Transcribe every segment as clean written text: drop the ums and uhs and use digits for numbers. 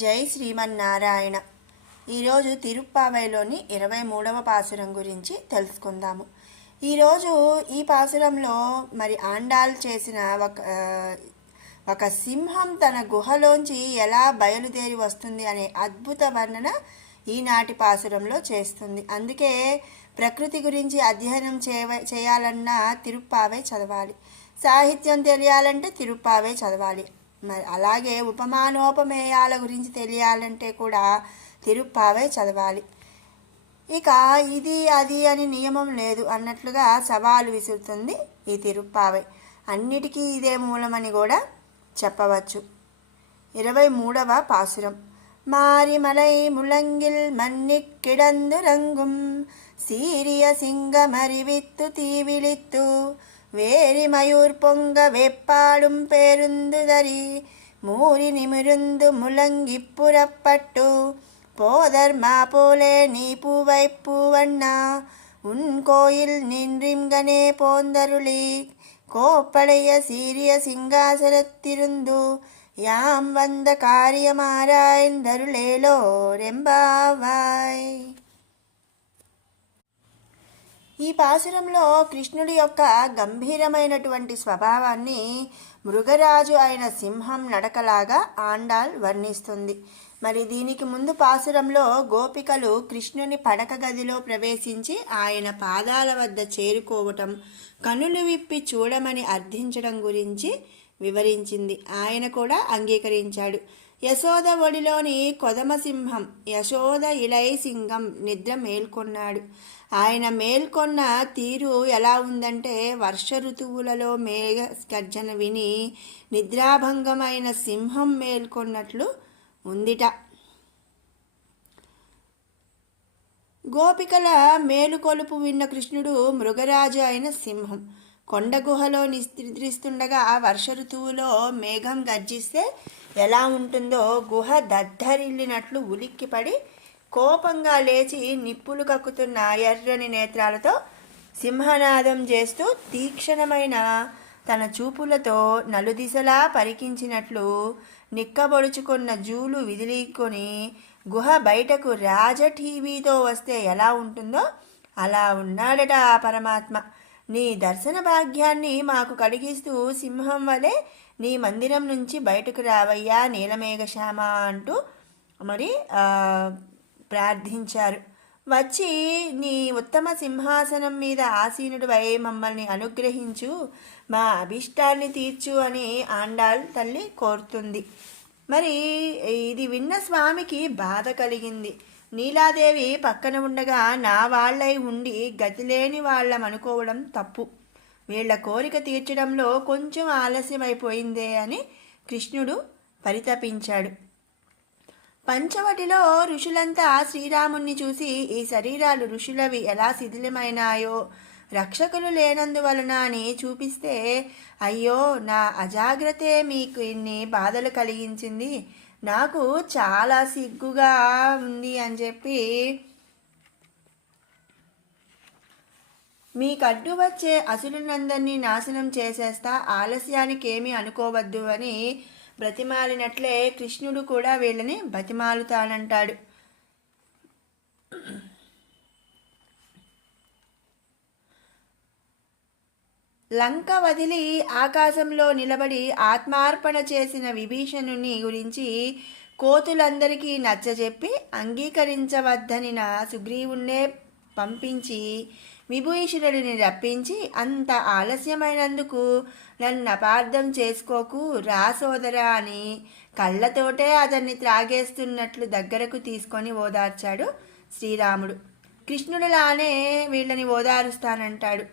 జై శ్రీమన్నారాయణ. ఈరోజు తిరుప్పావైలోని 23వ పాసురం గురించి తెలుసుకుందాము. ఈరోజు ఈ పాసురంలో మరి ఆండాల్ చేసిన ఒక సింహం తన గుహలోంచి ఎలా బయలుదేరి వస్తుంది అనే అద్భుత వర్ణన ఈనాటి పాసురంలో చేస్తుంది. అందుకే ప్రకృతి గురించి అధ్యయనం చేయాలన్నా తిరుప్పావై చదవాలి, సాహిత్యం తెలియాలంటే తిరుప్పావై చదవాలి. మరి అలాగే ఉపమానోపమేయాల గురించి తెలియాలంటే కూడా తిరుప్పావై చదవాలి. ఇక ఇది అది అని నియమం లేదు అన్నట్లుగా సవాలు విసురుతుంది ఈ తిరుప్పావై. అన్నిటికీ ఇదే మూలమని కూడా చెప్పవచ్చు. 23వ పాసురం. మారిమలై ములంగిల్ మన్నిక్కిడందు రంగుం సీరియ సింగమరివిత్తు తీవిలిత్తు வேரி மயூர் பொங்க வெப்பாடும் பேருந்துதரி மூரி நிமிருந்து முழங்கி புறப்பட்டு போதர் மாபோலே நீ பூவை பூவண்ணா உன் கோயில் நின்றிங்கனே போந்தருளி கோப்படைய சீரிய சிங்காசனத்திருந்து யாம் வந்த காரியமாராய்ந்தருளேலோ రెంబావాయ్. ఈ పాసురంలో కృష్ణుడి యొక్క గంభీరమైనటువంటి స్వభావాన్ని మృగరాజు అయిన సింహం నడకలాగా ఆండాల్ వర్ణిస్తుంది. మరి దీనికి ముందు పాసురంలో గోపికలు కృష్ణుని పడక గదిలో ప్రవేశించి ఆయన పాదాల వద్ద చేరుకోవటం, కనులు విప్పి చూడమని అర్థించడం గురించి వివరించింది. ఆయన కూడా అంగీకరించాడు. యశోద ఒడిలోని కొదమసింహం యశోద ఇలై సింగం నిద్ర మేల్కొన్నాడు. ఆయన మేల్కొన్న తీరు ఎలా ఉందంటే వర్ష ఋతువులలో మేఘ గర్జన విని నిద్రాభంగమైన సింహం మేల్కొన్నట్లు ఉందిట. గోపికల మేలుకొలుపు విన్న కృష్ణుడు మృగరాజు అయిన సింహం కొండ గుహలో నిద్రిస్తుండగా వర్ష ఋతువులో మేఘం గర్జిస్తే ఎలా ఉంటుందో గుహ దద్దరిల్లినట్లు ఉలిక్కిపడి కోపంగా లేచి నిప్పులు కక్కుతున్న ఎర్రని నేత్రాలతో సింహనాదం చేస్తూ తీక్షణమైన తన చూపులతో నలుదిశలా పరికించినట్లు నిక్కబొడుచుకున్న జూలు విదిలికొని గుహ బయటకు రాజ టీవీతో వస్తే ఎలా ఉంటుందో అలా ఉన్నాడట ఆ పరమాత్మ. నీ దర్శన భాగ్యాన్ని మాకు కలిగిస్తూ సింహం వలె నీ మందిరం నుంచి బయటకు రావయ్యా నీలమేఘశ్యామ అంటూ మరి ప్రార్థించారు. వచ్చి నీ ఉత్తమ సింహాసనం మీద ఆసీనుడివై మమ్మల్ని అనుగ్రహించు, మా అభిష్టాన్ని తీర్చు అని ఆండాల్ తల్లి కోరుతుంది. మరి ఇది విన్న స్వామికి బాధ కలిగింది. నీలాదేవి పక్కన ఉండగా నా వాళ్ళై ఉండి గతిలేని వాళ్ళమనుకోవడం తప్పు. వీళ్ల కోరిక తీర్చడంలో కొంచెం ఆలస్యమైపోయిందే అని కృష్ణుడు పరితపించాడు. పంచవటిలో ఋషులంతా శ్రీరాముణ్ణి చూసి ఈ శరీరాలు ఋషులవి ఎలా శిథిలమైనాయో రక్షకులు లేనందువలన అని చూపిస్తే, అయ్యో నా అజాగ్రత్తే మీకు ఇన్ని బాధలు కలిగించింది, నాకు చాలా సిగ్గుగా ఉంది అని చెప్పి మీకడ్డు వచ్చే అసురులందరినీ నాశనం చేసేస్తా, ఆలస్యానికి ఏమీ అనుకోవద్దు అని బ్రతిమాలినట్లే కృష్ణుడు కూడా వీళ్ళని బతిమాలుతానంటాడు. లంక వదిలి ఆకాశంలో నిలబడి ఆత్మార్పణ చేసిన విభీషణుని గురించి కోతులందరికీ నచ్చజెప్పి అంగీకరించవద్దనిన సుగ్రీవుణ్ణే పంపించి విభీషణుడిని రప్పించి, అంత ఆలస్యమైనందుకు నన్ను అపార్థం చేసుకోకు రా సోదరా అని కళ్ళతోటే అతన్ని త్రాగేస్తున్నట్లు దగ్గరకు తీసుకొని ఓదార్చాడు శ్రీరాముడు. కృష్ణుడిలానే వీళ్ళని ఓదారుస్తానంటాడు.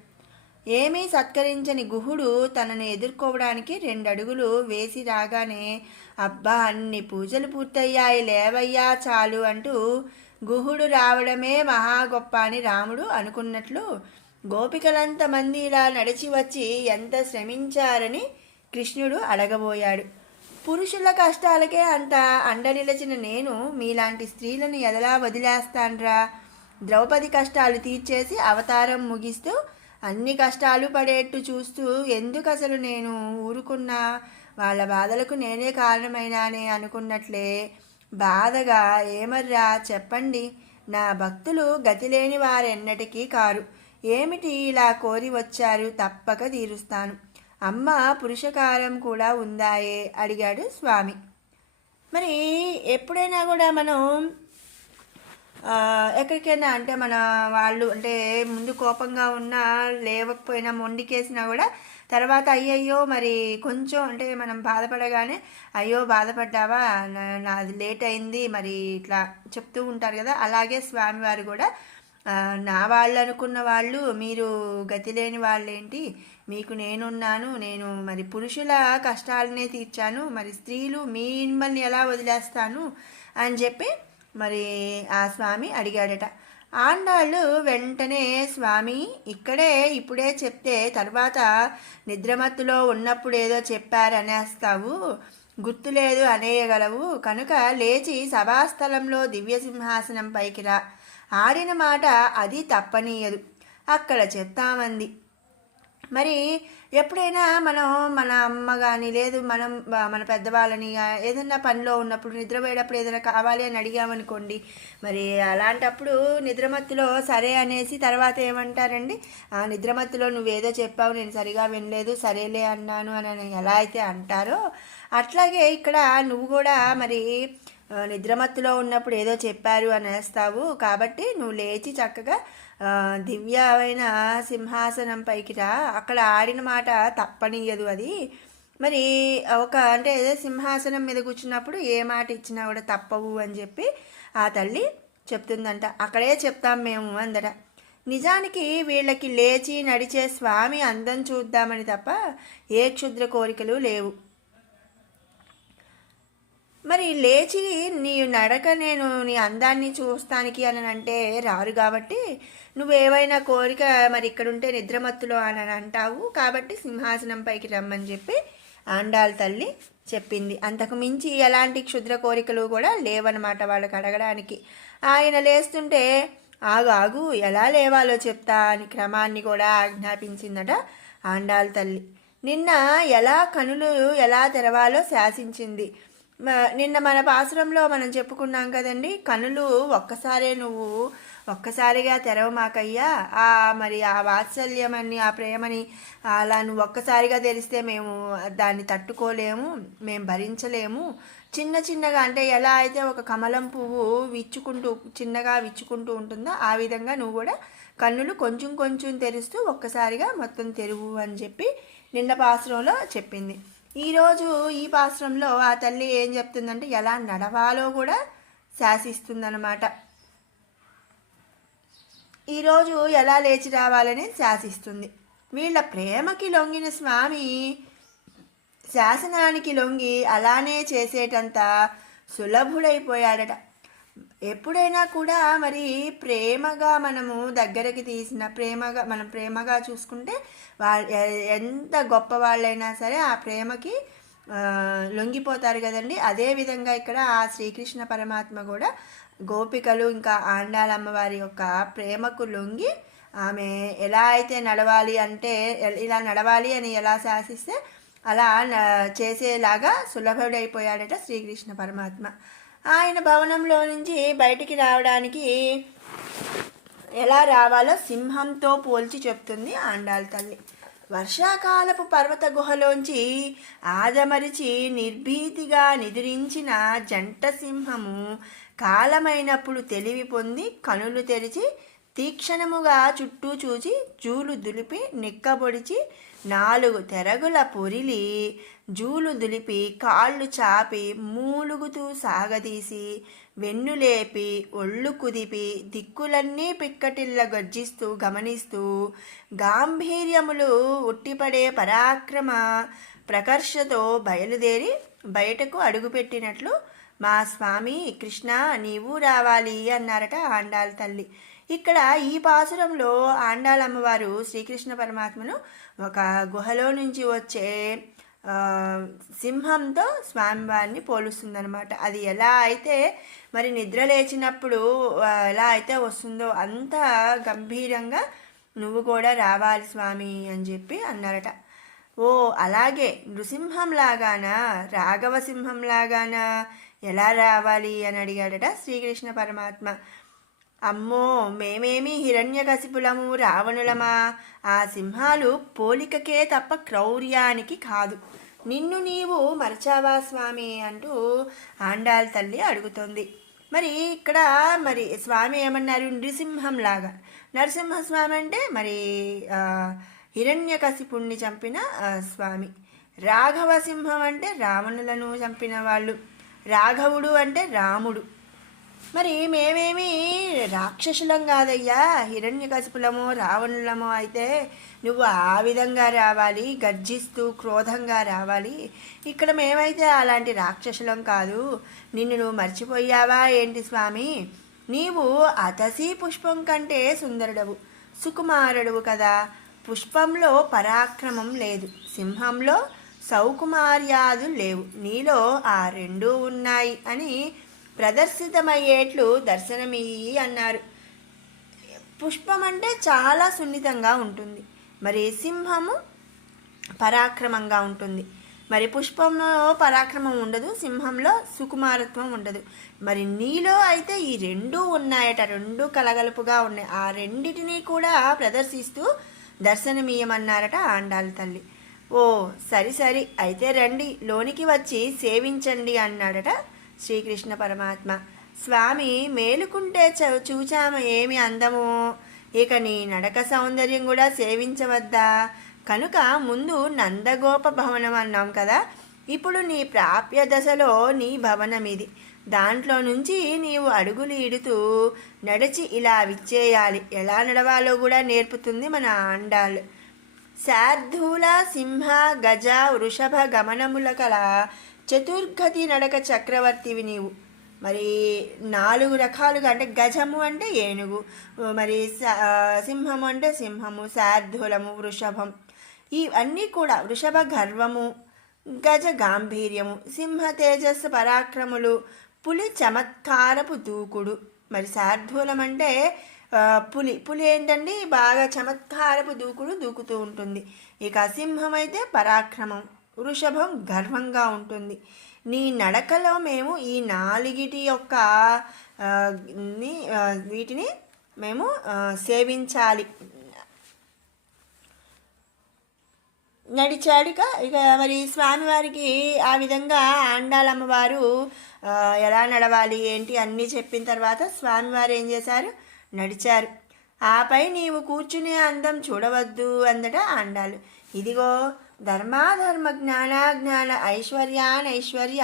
ఏమీ సత్కరించని గుహుడు తనను ఎదుర్కోవడానికి 2 అడుగులు వేసి రాగానే, అబ్బా అన్ని పూజలు పూర్తయ్యాయి లేవయ్యా చాలు అంటూ గుహుడు రావడమే మహా గొప్ప అని రాముడు అనుకున్నట్లు గోపికలంతమంది ఇలా నడిచి వచ్చి ఎంత శ్రమించారని కృష్ణుడు అడగబోయాడు. పురుషుల కష్టాలకే అంత అండనిలచిన నేను మీలాంటి స్త్రీలను ఎదలా వదిలేస్తాన్రా? ద్రౌపది కష్టాలు తీర్చేసి అవతారం ముగిస్తూ అన్ని కష్టాలు పడేట్టు చూస్తూ ఎందుకు అసలు నేను ఊరుకున్నా? వాళ్ళ బాధలకు నేనే కారణమైనానే అనుకున్నట్లే బాధగా, ఏమర్రా చెప్పండి, నా భక్తులు గతిలేని వారెన్నటికీ కారు. ఏమిటి ఇలా కోరి వచ్చారు? తప్పక తీరుస్తాను. అమ్మ పురుషకారం కూడా ఉందాయే అడిగాడు స్వామి. మరి ఎప్పుడైనా కూడా మనం ఎక్కడికైనా అంటే మన వాళ్ళు అంటే ముందు కోపంగా ఉన్నా లేవకపోయినా మొండికేసినా కూడా తర్వాత అయ్యయ్యో మరి కొంచెం అంటే మనం బాధపడగానే అయ్యో బాధపడ్డావా, నాది లేట్ అయింది మరి ఇట్లా చెప్తూ ఉంటారు కదా. అలాగే స్వామివారు కూడా నా వాళ్ళు అనుకున్న వాళ్ళు మీరు గతి లేని వాళ్ళేంటి, మీకు నేనున్నాను, నేను మరి పురుషుల కష్టాలనే తీర్చాను, మరి స్త్రీలు మిమ్మల్ని ఎలా వదిలేస్తాను అని చెప్పి మరి ఆ స్వామి అడిగాడట. ఆండాళ్ళు వెంటనే స్వామి ఇక్కడే ఇప్పుడే చెప్తే తర్వాత నిద్రమత్తులో ఉన్నప్పుడు ఏదో చెప్పారనేస్తావు, గుర్తులేదు అనేయగలవు, కనుక లేచి సభాస్థలంలో దివ్య సింహాసనం పైకి రా, ఆడిన మాట అది తప్పనీయదు, అక్కడ చెప్తామంది. మరి ఎప్పుడైనా మనం మన అమ్మ కానీ లేదు మనం మన పెద్దవాళ్ళని ఏదైనా పనిలో ఉన్నప్పుడు నిద్రపోయేటప్పుడు ఏదైనా కావాలి అని అడిగామనుకోండి, మరి అలాంటప్పుడు నిద్రమత్తులో సరే అనేసి తర్వాత ఏమంటారండి, నిద్రమత్తులో నువ్వేదో చెప్పావు నేను సరిగా వినలేదు సరేలే అన్నాను అని ఎలా అయితే అంటారో అట్లాగే ఇక్కడ నువ్వు కూడా మరి నిద్రమత్తులో ఉన్నప్పుడు ఏదో చెప్పారు అనేస్తావు, కాబట్టి నువ్వు లేచి చక్కగా దివ్యమైన సింహాసనం పైకి రా, అక్కడ ఆడిన మాట తప్పనియదు అది. మరి ఒక అంటే ఏదో సింహాసనం మీద కూర్చున్నప్పుడు ఏ మాట ఇచ్చినా కూడా తప్పవు అని చెప్పి ఆ తల్లి చెప్తుందంట. అక్కడే చెప్తాం మేము అందట. నిజానికి వీళ్ళకి లేచి నడిచే స్వామి అందం చూద్దామని తప్ప ఏ క్షుద్ర కోరికలు లేవు. మరి లేచి నీ నడక నేను నీ అందాన్ని చూస్తానికి అని అంటే రారు, కాబట్టి నువ్వేవైనా కోరిక మరి ఇక్కడుంటే నిద్రమత్తులో అని అంటావు, కాబట్టి సింహాసనం పైకి రమ్మని చెప్పి ఆండాళ్ళ తల్లి చెప్పింది. అంతకు మించి ఎలాంటి క్షుద్ర కోరికలు కూడా లేవన్నమాట వాళ్ళకి అడగడానికి. ఆయన లేస్తుంటే ఆగు ఆగు ఎలా లేవాలో చెప్తా అని క్రమాన్ని కూడా ఆజ్ఞాపించిందట ఆండాళ్ళ తల్లి. నిన్న ఎలా కనులు ఎలా తెరవాలో శాసించింది. నిన్న మన పాసురంలో మనం చెప్పుకున్నాం కదండి, కనులు ఒక్కసారిగా తెరవమాకయ్యా, మరి ఆ వాత్సల్యమని ఆ ప్రేమని అలా నువ్వు ఒక్కసారిగా తెరిస్తే మేము దాన్ని తట్టుకోలేము, మేము భరించలేము. చిన్న చిన్నగా అంటే ఎలా అయితే ఒక కమలం పువ్వు చిన్నగా విచ్చుకుంటూ ఉంటుందో ఆ విధంగా నువ్వు కూడా కన్నులు కొంచెం కొంచెం తెరుస్తూ ఒక్కసారిగా మొత్తం తెరువు అని చెప్పి నిన్న పాసురంలో చెప్పింది. ఈరోజు ఈ పాసురంలో ఆ తల్లి ఏం చెప్తుందంటే ఎలా నడవాలో కూడా శాసిస్తుందన్నమాట. ఈరోజు ఎలా లేచి రావాలని శాసిస్తుంది. వీళ్ళ ప్రేమకి లొంగిన స్వామి శాసనానికి లొంగి అలానే చేసేటంత సులభుడైపోయాడట. ఎప్పుడైనా కూడా మరి ప్రేమగా మనము దగ్గరికి తీసిన మనం ప్రేమగా చూసుకుంటే ఎంత గొప్ప వాళ్ళైనా సరే ఆ ప్రేమకి లొంగిపోతారు కదండి. అదేవిధంగా ఇక్కడ ఆ శ్రీకృష్ణ పరమాత్మ కూడా గోపికలు ఇంకా ఆండాళ్ళ అమ్మవారి యొక్క ప్రేమకు లొంగి ఆమె ఎలా అయితే నడవాలి అంటే ఇలా నడవాలి అని ఎలా శాసిస్తే అలా చేసేలాగా సులభుడైపోయాడట శ్రీకృష్ణ పరమాత్మ. ఆయన భవనంలో నుంచి బయటికి రావడానికి ఎలా రావాలో సింహంతో పోల్చి చెప్తుంది ఆండాళ్ళ తల్లి. వర్షాకాలపు పర్వత గుహలోంచి ఆదమరిచి నిర్భీతిగా నిదురించిన జంట సింహము కాలమైనప్పుడు తెలివి పొంది కనులు తెరిచి తీక్షణముగా చుట్టూ చూచి జూలు దులిపి నిక్కబొడిచి 4 తెరగుల పొరిలి జూలు దులిపి కాళ్ళు చాపి మూలుగుతూ సాగదీసి వెన్నులేపి ఒళ్ళు కుదిపి దిక్కులన్నీ పిక్కటిల్ల గర్జిస్తూ గమనిస్తూ గాంభీర్యములు ఉట్టిపడే పరాక్రమ ప్రకర్షతో బయలుదేరి బయటకు అడుగుపెట్టినట్లు మా స్వామి కృష్ణ నీవు రావాలి అన్నారట ఆండాళ్ళ తల్లి. ఇక్కడ ఈ పాసురంలో ఆండాళ్ళ అమ్మవారు శ్రీకృష్ణ పరమాత్మను ఒక గుహలో నుంచి వచ్చే సింహంతో స్వామివారిని పోలుస్తుందనమాట. అది ఎలా అయితే మరి నిద్ర లేచినప్పుడు ఎలా అయితే వస్తుందో అంత గంభీరంగా నువ్వు కూడా రావాలి స్వామి అని చెప్పి అన్నారట. ఓ అలాగే నృసింహంలాగానా రాఘవ సింహంలాగానా ఎలా రావాలి అని అడిగాడట శ్రీకృష్ణ పరమాత్మ. అమ్మో, మేమేమి హిరణ్యకశిపులము రావణులమా? ఆ సింహాలు పోలికకే తప్ప క్రౌర్యానికి కాదు. నిన్ను నీవు మరచావా స్వామి అంటూ ఆండాళ్ తల్లి అడుగుతోంది. మరి ఇక్కడ మరి స్వామి ఏమన్నారు? నృసింహంలాగా. నరసింహస్వామి అంటే మరి హిరణ్యకశిపుణ్ణి చంపిన స్వామి. రాఘవ సింహం అంటే రావణులను చంపిన వాళ్ళు. రాఘవుడు అంటే రాముడు. మరి మేమేమి రాక్షసులం కాదయ్యా, హిరణ్యకశిపులమో రావణులమో అయితే నువ్వు ఆ విధంగా రావాలి, గర్జిస్తూ క్రోధంగా రావాలి. ఇక్కడ మేమైతే అలాంటి రాక్షసులం కాదు. నిన్ను నువ్వు మర్చిపోయావా ఏంటి స్వామి? నీవు అతసి పుష్పం కంటే సుందరుడవు, సుకుమారుడవు కదా. పుష్పంలో పరాక్రమం లేదు, సింహంలో సౌకుమార్యాదులు లేవు. నీలో ఆ రెండూ ఉన్నాయి అని ప్రదర్శితమయ్యేట్లు దర్శనమియ్యి అన్నారు. పుష్పం అంటే చాలా సున్నితంగా ఉంటుంది, మరి సింహము పరాక్రమంగా ఉంటుంది. మరి పుష్పంలో పరాక్రమం ఉండదు, సింహంలో సుకుమారత్వం ఉండదు. మరి నీలో అయితే ఈ రెండూ ఉన్నాయట, రెండూ కలగలుపుగా ఉన్నాయి. ఆ రెండిటినీ కూడా ప్రదర్శిస్తూ దర్శనమీయమన్నారట ఆండాళ్ళ తల్లి. ఓ సరి సరి, అయితే రండి, లోనికి వచ్చి సేవించండి అన్నాడట శ్రీకృష్ణ పరమాత్మ. స్వామి, మేలుకుంటే చూచాము ఏమి అందము, ఇక నీ నడక సౌందర్యం కూడా సేవించవద్దా? కనుక ముందు నందగోప భవనం అన్నాం కదా, ఇప్పుడు నీ ప్రాప్య దశలో నీ భవనం ఇది. దాంట్లో నుంచి నీవు అడుగులు ఇడుతూ నడిచి ఇలా విచ్చేయాలి. ఎలా నడవాలో కూడా నేర్పుతుంది మన ఆండాళ్ళు. శార్దూల సింహ గజ వృషభ గమనముల కల చతుర్గతి నడక చక్రవర్తివి నీవు. మరి 4 రకాలుగా, అంటే గజము అంటే ఏనుగు, మరి సింహము అంటే సింహము, శార్దూలము, వృషభం, ఇవన్నీ కూడా వృషభ గర్వము, గజ గాంభీర్యము, సింహ తేజస్సు పరాక్రములు, పులి చమత్కారపు దూకుడు. మరి శార్దూలం అంటే పులి ఏంటండి, బాగా చమత్కారపు దూకుడు దూకుతూ ఉంటుంది. ఇక సింహం అయితే పరాక్రమం, వృషభం గర్వంగా ఉంటుంది. నీ నడకలో మేము ఈ 4 యొక్క వీటిని మేము సేవించాలి. నడిచాడు. ఇక మరి స్వామివారికి ఆ విధంగా ఆండాలమ్మవారు ఎలా నడవాలి ఏంటి అన్నీ చెప్పిన తర్వాత స్వామివారు ఏం చేశారు? నడిచారు. ఆపై నీవు కూర్చునే అందం చూడవద్దు అందట ఆండాలు. ఇదిగో ధర్మాధర్మ జ్ఞానాజ్ఞాన ఐశ్వర్యానైశ్వర్య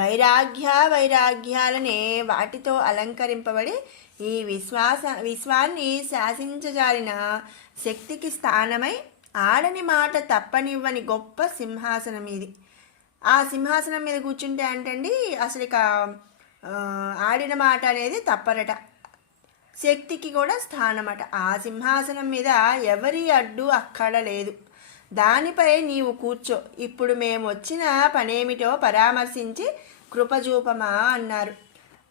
వైరాగ్యాలనే వాటితో అలంకరింపబడి ఈ విశ్వాన్ని శాసించజాలిన శక్తికి స్థానమై ఆడని మాట తప్పనివ్వని గొప్ప సింహాసనం ఇది. ఆ సింహాసనం మీద కూర్చుంటే అంటండి అసలు ఇక ఆడిన మాట అనేది తప్పరట. శక్తికి కూడా స్థానమట. ఆ సింహాసనం మీద ఎవరి అడ్డు అక్కడ లేదు. దానిపై నీవు కూర్చో. ఇప్పుడు మేము వచ్చిన పనేమిటో పరామర్శించి కృపజూపమా అన్నారు.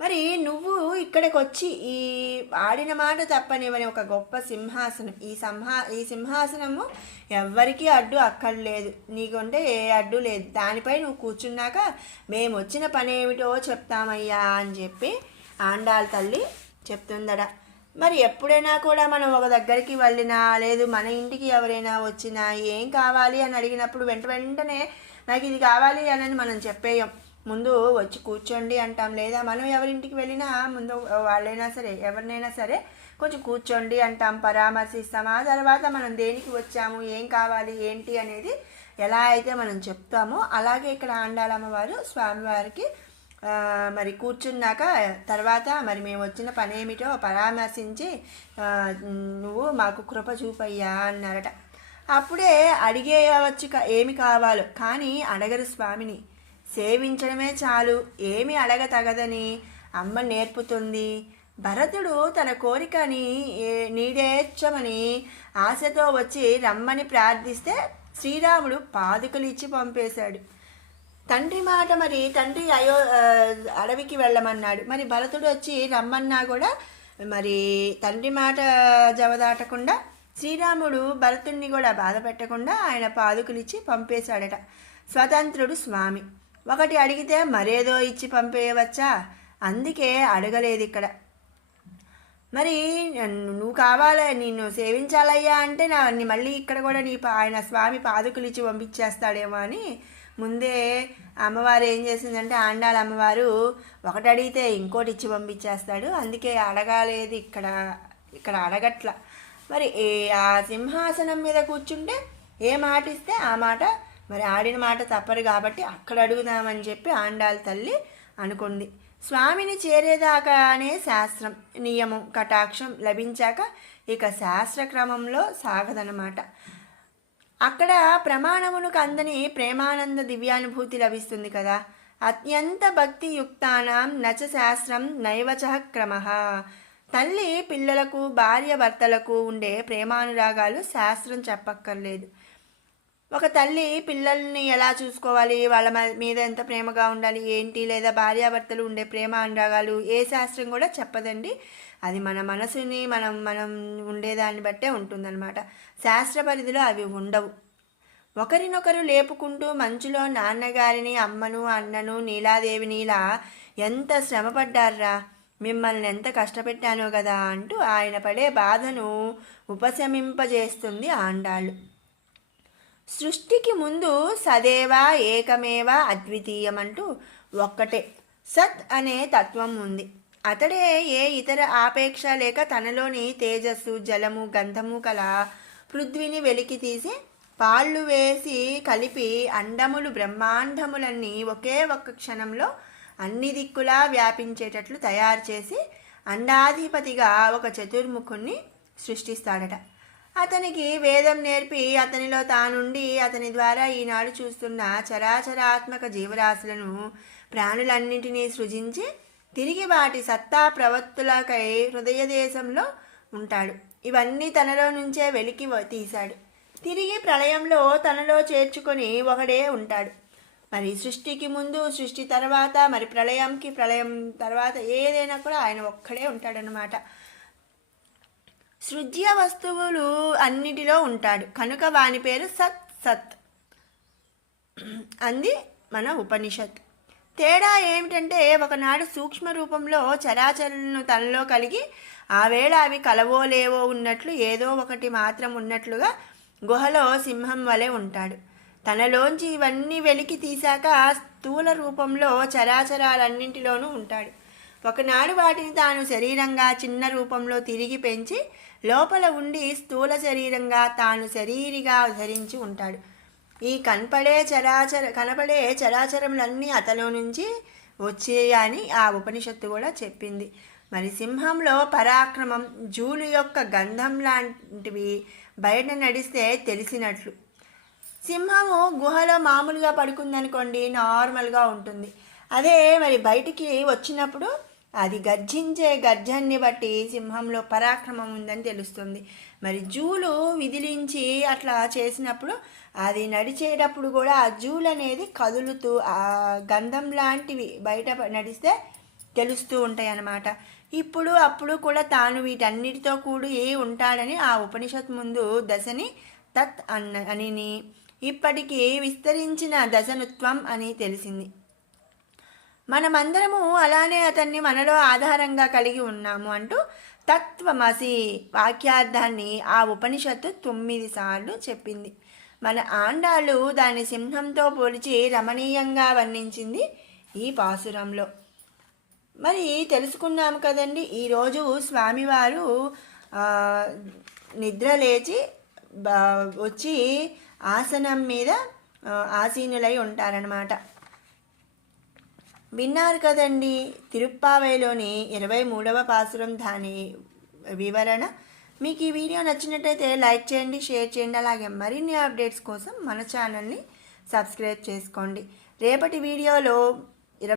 మరి నువ్వు ఇక్కడికి వచ్చి ఈ ఆడిన మాట తప్పనివని ఒక గొప్ప సింహాసనం, ఈ సింహాసనము ఎవ్వరికీ అడ్డు అక్కర్లేదు, నీకుంటే ఏ అడ్డు లేదు. దానిపై నువ్వు కూర్చున్నాక మేము వచ్చిన పనేమిటో చెప్తామయ్యా అని చెప్పి ఆండాళ్ళ తల్లి చెప్తుందట. మరి ఎప్పుడైనా కూడా మనం ఒక దగ్గరికి వెళ్ళినా లేదు మన ఇంటికి ఎవరైనా వచ్చినా ఏం కావాలి అని అడిగినప్పుడు వెంటనే నాకు ఇది కావాలి అని మనం చెప్పేయం. ముందు వచ్చి కూర్చోండి అంటాం. లేదా మనం ఎవరింటికి వెళ్ళినా ముందు వాళ్ళైనా సరే ఎవరినైనా సరే కొంచెం కూర్చోండి అంటాం, పరామర్శిస్తాం. ఆ తర్వాత మనం దేనికి వచ్చాము, ఏం కావాలి ఏంటి అనేది ఎలా అయితే మనం చెప్తామో అలాగే ఇక్కడ ఆండాళమ్మవారు స్వామివారికి మరి కూర్చున్నాక తర్వాత మరి మేము వచ్చిన పనేమిటో పరామర్శించి నువ్వు మాకు కృప చూపయ్యా అన్నారట. అప్పుడే అడిగేయవచ్చు ఏమి కావాలో, కానీ అడగరు స్వామిని. సేవించడమే చాలు, ఏమి అడగ తగదని అమ్మ నేర్పుతుంది. భరతుడు తన కోరికని నీడేర్చమని ఆశతో వచ్చి రమ్మని ప్రార్థిస్తే శ్రీరాముడు పాదుకలు ఇచ్చి పంపేశాడు. తండ్రి మాట, మరి తండ్రి అడవికి వెళ్ళమన్నాడు. మరి భరతుడు వచ్చి రమ్మన్నా కూడా మరి తండ్రి మాట జవదాటకుండా శ్రీరాముడు భరతుడిని కూడా బాధ పెట్టకుండా ఆయన పాదుకలు ఇచ్చి పంపేశాడట. స్వతంత్రుడు స్వామి. ఒకటి అడిగితే మరేదో ఇచ్చి పంపేయవచ్చా? అందుకే అడగలేదు ఇక్కడ. మరి నువ్వు కావాలా, నిన్ను సేవించాలయ్యా అంటే మళ్ళీ ఇక్కడ కూడా ఆయన స్వామి పాదుకులు ఇచ్చి పంపించేస్తాడేమో అని ముందే అమ్మవారు ఏం చేసిందంటే, ఆండాళ్ళ అమ్మవారు ఒకటి అడిగితే ఇంకోటి ఇచ్చి పంపించేస్తాడు, అందుకే అడగాలేదు ఇక్కడ అడగట్ల. మరి ఆ సింహాసనం మీద కూర్చుంటే ఏ మాట ఇస్తే ఆ మాట, మరి ఆడిన మాట తప్పరు కాబట్టి అక్కడ అడుగుదామని చెప్పి ఆండాళ్ళ తల్లి అనుకుంది. స్వామిని చేరేదాకానే శాస్త్రం నియమం కటాక్షం లభించాక ఇక శాస్త్రక్రమంలో సాగదనమాట. అక్కడ ప్రమాణములకు అందని ప్రేమానంద దివ్యానుభూతి లభిస్తుంది కదా. అత్యంత భక్తియుక్తానాం నచ శాస్త్రం నైవచ క్రమః. తల్లి పిల్లలకు భార్య భర్తలకు ఉండే ప్రేమానురాగాలు శాస్త్రం చెప్పక్కర్లేదు. ఒక తల్లి పిల్లల్ని ఎలా చూసుకోవాలి, వాళ్ళ మీద ఎంత ప్రేమగా ఉండాలి ఏంటి, లేదా భార్యాభర్తలు ఉండే ప్రేమ అనురాగాలు ఏ శాస్త్రం కూడా చెప్పదండి. అది మన మనసుని మనం ఉండేదాన్ని బట్టే ఉంటుందన్నమాట. శాస్త్ర పరిధిలో అవి ఉండవు. ఒకరినొకరు లేపుకుంటూ మంచులో నాన్నగారిని అమ్మను అన్నను నీలాదేవిని ఇలా ఎంత శ్రమపడ్డారా, మిమ్మల్ని ఎంత కష్టపెట్టానో కదా అంటూ ఆయన పడే బాధను ఉపశమింపజేస్తుంది ఆండాళ్ళు. సృష్టికి ముందు సదేవా ఏకమేవ అద్వితీయం అంటూ ఒక్కటే సత్ అనే తత్వం ఉంది. అతడే ఏ ఇతర ఆపేక్ష లేక తనలోని తేజస్సు జలము గంధము కల పృథ్వీని వెలికి తీసి పాళ్ళు వేసి కలిపి అండములు బ్రహ్మాండములన్నీ ఒకే ఒక్క క్షణంలో అన్ని దిక్కులా వ్యాపించేటట్లు తయారు చేసి అండాధిపతిగా ఒక చతుర్ముఖుణ్ణి సృష్టిస్తాడట. అతనికి వేదం నేర్పి అతనిలో తానుండి అతని ద్వారా ఈనాడు చూస్తున్న చరాచరాత్మక జీవరాశులను ప్రాణులన్నింటినీ సృజించి తిరిగి వాటి సత్తా ప్రవత్తులకై హృదయదేశంలో ఉంటాడు. ఇవన్నీ తనలో నుంచే వెలికి తీశాడు. తిరిగి ప్రళయంలో తనలో చేర్చుకొని ఒకడే ఉంటాడు. మరి సృష్టికి ముందు సృష్టి తర్వాత మరి ప్రళయం తర్వాత ఏదైనా కూడా ఆయన ఒక్కడే ఉంటాడనమాట. సృజ్య వస్తువులు అన్నిటిలో ఉంటాడు కనుక వాని పేరు సత్ అంది మన ఉపనిషత్. తేడా ఏమిటంటే ఒకనాడు సూక్ష్మ రూపంలో చరాచరాలను తనలో కలిగి ఆ వేళ అవి కలవో లేవో ఉన్నట్లు ఏదో ఒకటి మాత్రం ఉన్నట్లుగా గుహలో సింహం వలె ఉంటాడు. తనలోంచి ఇవన్నీ వెలికి తీశాక స్థూల రూపంలో చరాచరాలన్నింటిలోనూ ఉంటాడు. ఒకనాడు వాటిని తాను శరీరంగా చిన్న రూపంలో తిరిగి పెంచి లోపల ఉండి స్థూల శరీరంగా తాను శరీరిగా ధరించి ఉంటాడు. ఈ కనపడే చరాచరములన్నీ అతలో నుంచి వచ్చేయని ఆ ఉపనిషత్తు కూడా చెప్పింది. మరి సింహంలో పరాక్రమం జూలు యొక్క గంధం లాంటివి బయట నడిస్తే తెలిసినట్లు. సింహము గుహలో మామూలుగా పడుకుందనుకోండి, నార్మల్గా ఉంటుంది. అదే మరి బయటికి వచ్చినప్పుడు అది గర్జించే గర్జన్ని బట్టి సింహంలో పరాక్రమం ఉందని తెలుస్తుంది. మరి జూలు విదిలించి అట్లా చేసినప్పుడు అది నడిచేటప్పుడు కూడా ఆ జూలు అనేది కదులుతూ ఆ గంధం లాంటివి బయట నడిస్తే తెలుస్తూ ఉంటాయి అన్నమాట. ఇప్పుడు అప్పుడు కూడా తాను వీటన్నిటితో కూడి ఉంటాడని ఆ ఉపనిషత్ ముందు దశని తత్ అని ఇప్పటికీ విస్తరించిన దశనుత్వం అని తెలిసింది. మనమందరము అలానే అతన్ని మనలో ఆధారంగా కలిగి ఉన్నాము అంటూ తత్వమసి వాక్యార్థాన్ని ఆ ఉపనిషత్తు 9 సార్లు చెప్పింది. మన ఆండాళ్ళు దాని సింహంతో పోల్చి రమణీయంగా వర్ణించింది ఈ పాసురంలో. మరి తెలుసుకున్నాము కదండి. ఈరోజు స్వామివారు నిద్ర లేచి వచ్చి ఆసనం మీద ఆసీనులై ఉంటారనమాట. విన్నారు కదండి తిరుప్పావైలోని 23వ పాసురం దాని వివరణ. మీకు ఈ వీడియో నచ్చినట్టయితే లైక్ చేయండి, షేర్ చేయండి. అలాగే మరిన్ని అప్డేట్స్ కోసం మన ఛానల్ని సబ్స్క్రైబ్ చేసుకోండి. రేపటి వీడియోలో